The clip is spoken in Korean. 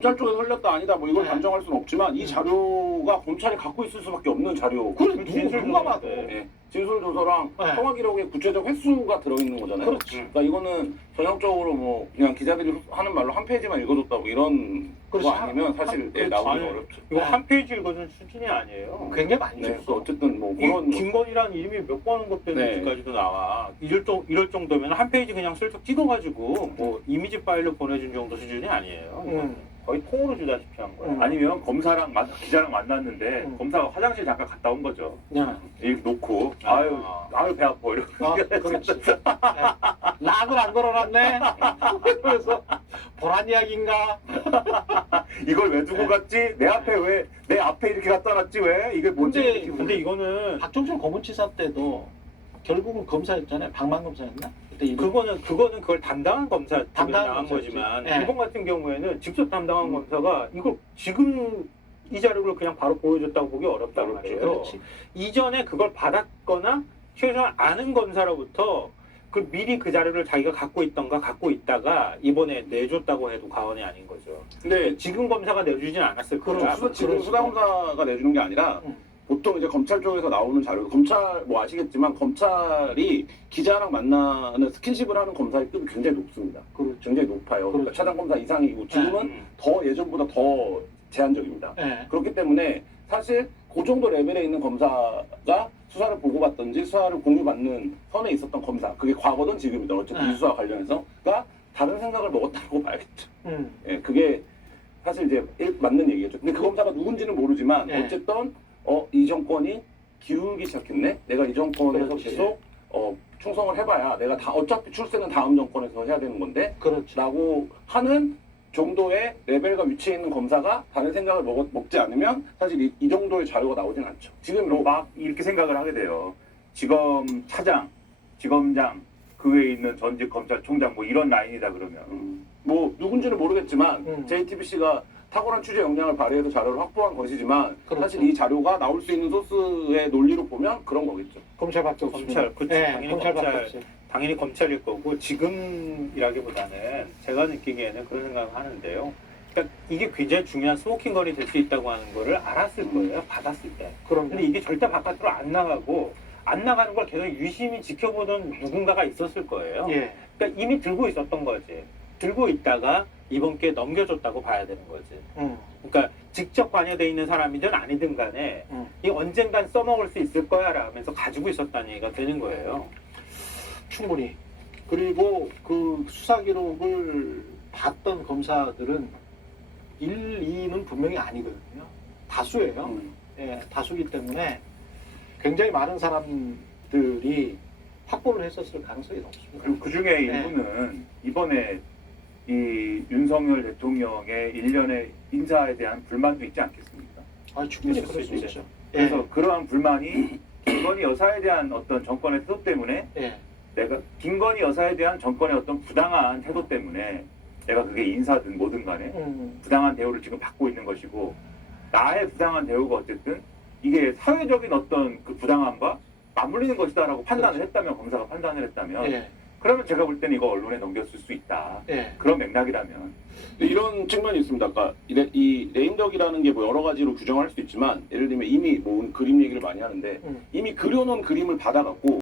검찰 쪽에서 흘렸다 아니다 뭐 이걸 네. 단정할 수는 없지만 이 자료가 검찰이 갖고 있을 수밖에 없는 자료. 그래 누가 봐도. 예, 진술 조서랑 네. 통화 기록에 구체적 횟수가 들어있는 거잖아요. 그렇지. 그러니까 이거는 전형적으로 뭐 그냥 기자들이 하는 말로 한 페이지만 읽어줬다고 이런 그렇지. 거 아니면 사실 그렇지. 나오기 아니, 어렵죠. 이거 네. 한 페이지 읽어준 수준이 아니에요. 굉장히 많이 네, 줬어. 어쨌든 뭐 이 그런 김건희라는 이름이 몇 번 언급됐는지까지도 나와. 이럴 정도면 한 페이지 그냥 슬쩍 찍어가지고 뭐 이미지 파일로 보내준 정도 수준이 아니에요. 거의 통으로 주다시피 한 거야. 아니면 검사랑 기자랑 만났는데 검사가 화장실 잠깐 갔다 온 거죠. 야. 이렇게 놓고 아. 아유 배 아파 이러고. 그렇지. 락을 안 걸어놨네. 그래서 보란 이야기인가? 이걸 왜 두고 갔지? 내 앞에 이렇게 갖다 놨지 왜? 이게 뭐지? 근데 이거는 박종철 고문치사 때도 결국은 검사였잖아요. 방만 검사였나? 그때 이름. 그거는 그걸 담당한 검사 담당한 나온 검사였지. 거지만 네. 일본 같은 경우에는 직접 담당한 검사가 이걸 지금 이 자료를 그냥 바로 보여줬다고 보기 어렵단 말이에요. 그렇지. 이전에 그걸 받았거나 최소한 아는 검사로부터 그 미리 그 자료를 자기가 갖고 있던가 갖고 있다가 이번에 내줬다고 해도 과언이 아닌 거죠. 근데 지금 검사가 내주진 않았을 거야. 지금 수사검사가 내주는 게 아니라 보통 이제 검찰 쪽에서 나오는 자료, 검찰 뭐 아시겠지만 검찰이 기자랑 만나는 스킨십을 하는 검사의 급이 굉장히 높습니다. 그렇죠. 굉장히 높아요. 그러니까 그렇죠. 차장 검사 이상이고 지금은 음. 더 예전보다 더 제한적입니다. 네. 그렇기 때문에 사실 그 정도 레벨에 있는 검사가 수사를 보고받든지 수사를 공유받는 선에 있었던 검사, 그게 과거든 지금이든 어쨌든 네. 이 수사와 관련해서가 다른 생각을 먹었다고 봐야겠죠. 음. 예, 그게 사실 이제 맞는 얘기겠죠. 근데 그 검사가 누군지는 모르지만 네. 어쨌든 이 정권이 기울기 시작했네. 내가 이 정권에서 그렇지. 계속 충성을 해봐야 내가 다 어차피 출세는 다음 정권에서 해야 되는 건데 그렇죠. 라고 하는 정도의 레벨과 위치에 있는 검사가 다른 생각을 먹지 않으면 사실 이 정도의 자료가 나오진 않죠. 지금 뭐 막 이렇게 생각을 하게 돼요. 지검 차장, 지검장, 그 외에 있는 전직 검찰총장 뭐 이런 라인이다 그러면 뭐 누군지는 모르겠지만 JTBC가 탁월한 취재 역량을 발휘해서 자료를 확보한 것이지만 그렇죠. 사실 이 자료가 나올 수 있는 소스의 논리로 보면 그런 거겠죠. 검찰밖에 없습니다. 검찰, 그치. 네, 당연히 검찰밖에 검찰. 없어요. 당연히 검찰일 거고 지금이라기보다는 제가 느끼기에는 그런 생각을 하는데요. 그러니까 이게 굉장히 중요한 스모킹건이 될 수 있다고 하는 거를 알았을 거예요. 받았을 때. 그럼 근데 이게 절대 바깥으로 안 나가고 안 나가는 걸 계속 유심히 지켜보던 누군가가 있었을 거예요. 예. 그러니까 이미 들고 있었던 거지. 들고 있다가 이번 기회에 넘겨줬다고 봐야 되는 거지. 그러니까 직접 관여돼 있는 사람이든 아니든 간에 이 언젠간 써먹을 수 있을 거야 라면서 가지고 있었다는 얘기가 되는 거예요. 충분히. 그리고 그 수사 기록을 봤던 검사들은 1, 2는 분명히 아니거든요. 다수예요. 예, 다수기 때문에 굉장히 많은 사람들이 확보를 했었을 가능성이 높습니다. 그리고 그 중에 일부는 이번에 이 윤석열 대통령의 일련의 인사에 대한 불만도 있지 않겠습니까? 충분히 있을 그럴 수 수 있죠. 있죠. 그래서 그러한 불만이 김건희 여사에 대한 어떤 정권의 태도 때문에 예. 내가 김건희 여사에 대한 정권의 어떤 부당한 태도 때문에 내가 그게 인사든 뭐든 간에 부당한 대우를 지금 받고 있는 것이고 나의 부당한 대우가 어쨌든 이게 사회적인 어떤 그 부당함과 맞물리는 것이다라고 판단을 했다면 검사가 판단을 했다면 예. 그러면 제가 볼 때는 이거 언론에 넘겼을 수 있다. 예. 그런 맥락이라면 이런 측면이 있습니다. 아까 이 레임덕이라는 게 뭐 여러 가지로 규정할 수 있지만 예를 들면 이미 뭐 그림 얘기를 많이 하는데 이미 그려놓은 그림을 받아갖고